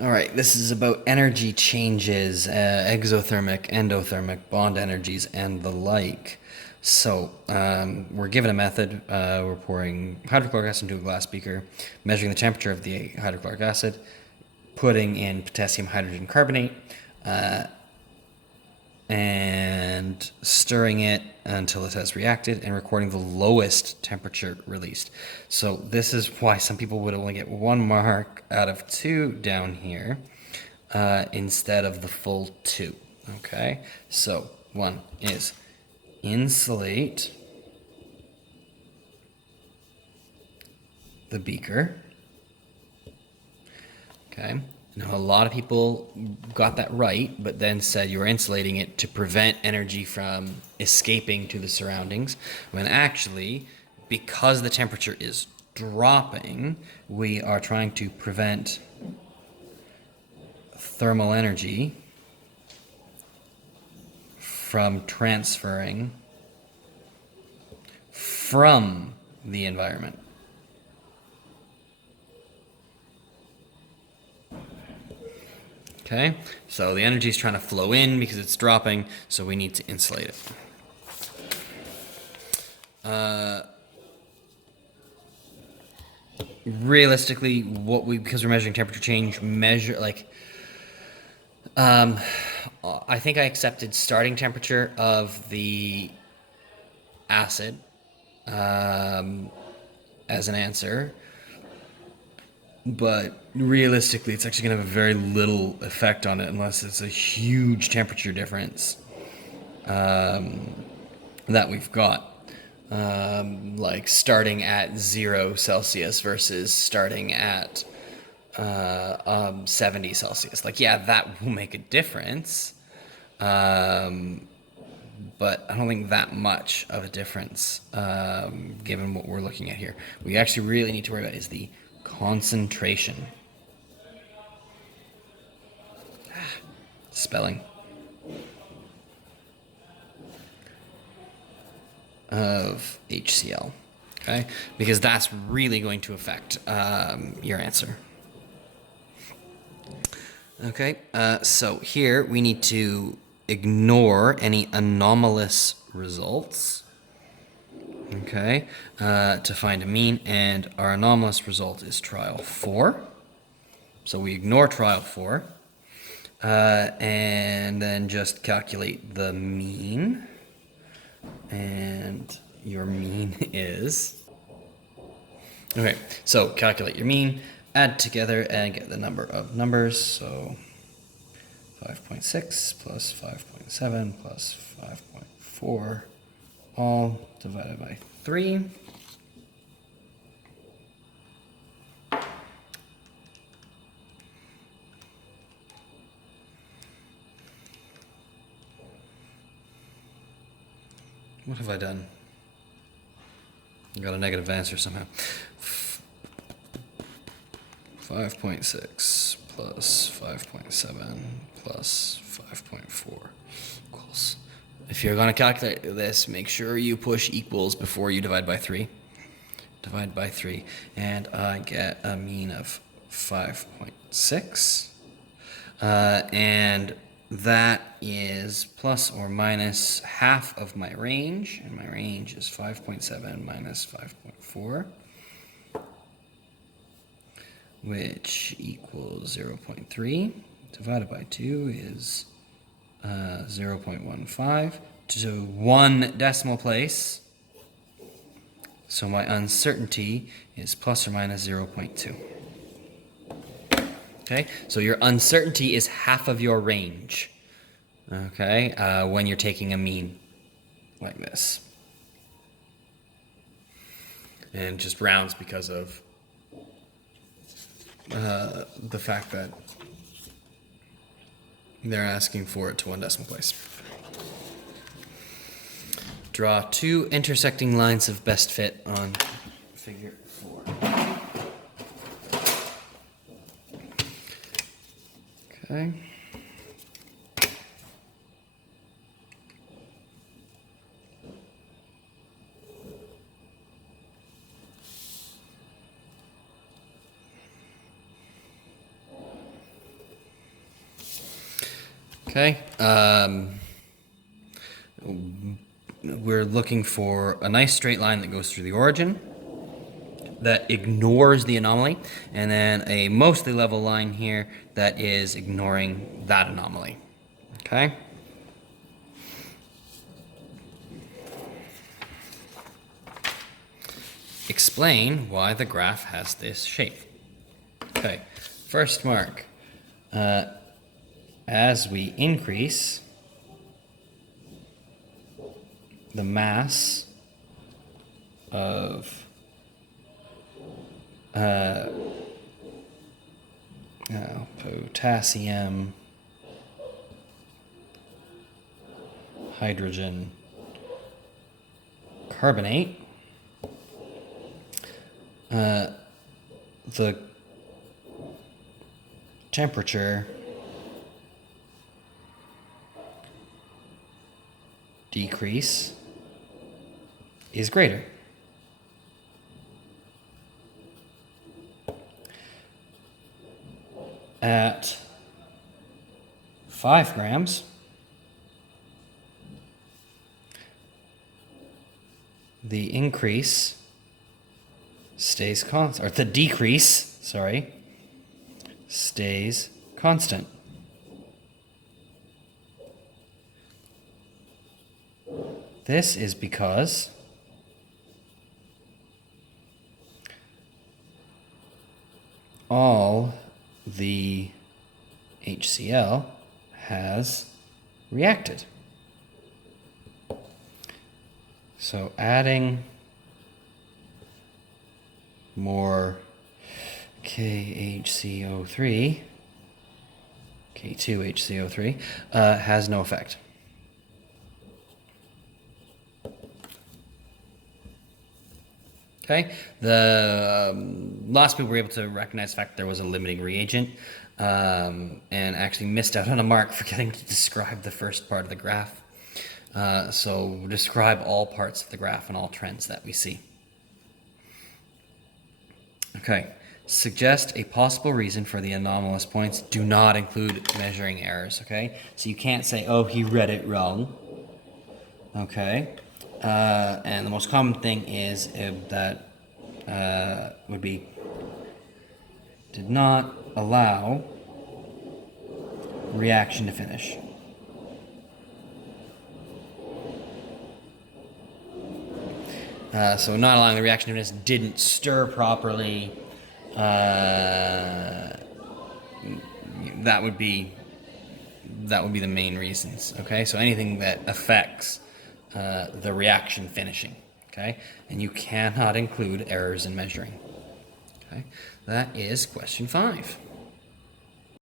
All right, this is about energy changes, exothermic, endothermic, bond energies, and the like. So, we're given a method. We're pouring hydrochloric acid into a glass beaker, measuring the temperature of the hydrochloric acid, putting in potassium hydrogen carbonate, and stirring it until it has reacted and recording the lowest temperature released. So this is why some people would only get 1 mark out of 2 down here instead of the full 2. Okay, so 1 is insulate the beaker. Okay. Now, a lot of people got that right, but then said you were insulating it to prevent energy from escaping to the surroundings, when actually, because the temperature is dropping, we are trying to prevent thermal energy from transferring from the environment. Okay, so the energy is trying to flow in because it's dropping, so we need to insulate it. Realistically, because we're measuring temperature change, I think I accepted starting temperature of the acid as an answer, but realistically, it's actually going to have a very little effect on it unless it's a huge temperature difference that we've got. Like starting at 0 Celsius versus starting at 70 Celsius. Like, yeah, that will make a difference, but I don't think that much of a difference, given what we're looking at here. What we actually really need to worry about is the concentration. Spelling of HCl. Okay, because that's really going to affect your answer. Okay, so here we need to ignore any anomalous results. Okay, to find a mean, and our anomalous result is trial 4. So we ignore trial 4, and then just calculate the mean. And your mean is... Okay, so calculate your mean, add together, and get the number of numbers. So 5.6 plus 5.7 plus 5.4, all divided by 3. What have I done? I got a negative answer somehow. 5.6 plus 5.7 plus 5.4 equals... If you're going to calculate this, make sure you push equals before you divide by 3. Divide by 3, and I get a mean of 5.6. And that is plus or minus half of my range, and my range is 5.7 minus 5.4, which equals 0.3. Divided by 2 is 0.15 to 1 decimal place. So my uncertainty is plus or minus 0.2. Okay, so your uncertainty is half of your range, okay, when you're taking a mean like this. And just rounds because of the fact that they're asking for it to 1 decimal place. Draw 2 intersecting lines of best fit on figure 4. Okay. Okay. We're looking for a nice straight line that goes through the origin, that ignores the anomaly, and then a mostly level line here that is ignoring that anomaly. Okay? Explain why the graph has this shape. Okay, first mark. As we increase the mass of potassium, hydrogen carbonate, the temperature decrease is greater. At 5 grams, the increase stays constant, or the decrease, sorry, stays constant. This is because all the HCl has reacted. So adding more KHCO3, K2HCO3, has no effect. Okay, the lots of people were able to recognize the fact that there was a limiting reagent, and actually missed out on a mark forgetting to describe the first part of the graph. So describe all parts of the graph and all trends that we see. Okay, suggest a possible reason for the anomalous points. Do not include measuring errors, okay? So you can't say, oh, he read it wrong, okay? And the most common thing is that would be did not allow reaction to finish. So not allowing the reaction to finish, didn't stir properly. That would be the main reasons. Okay, so anything that affects the reaction finishing. Okay, and you cannot include errors in measuring. Okay, that is question 5.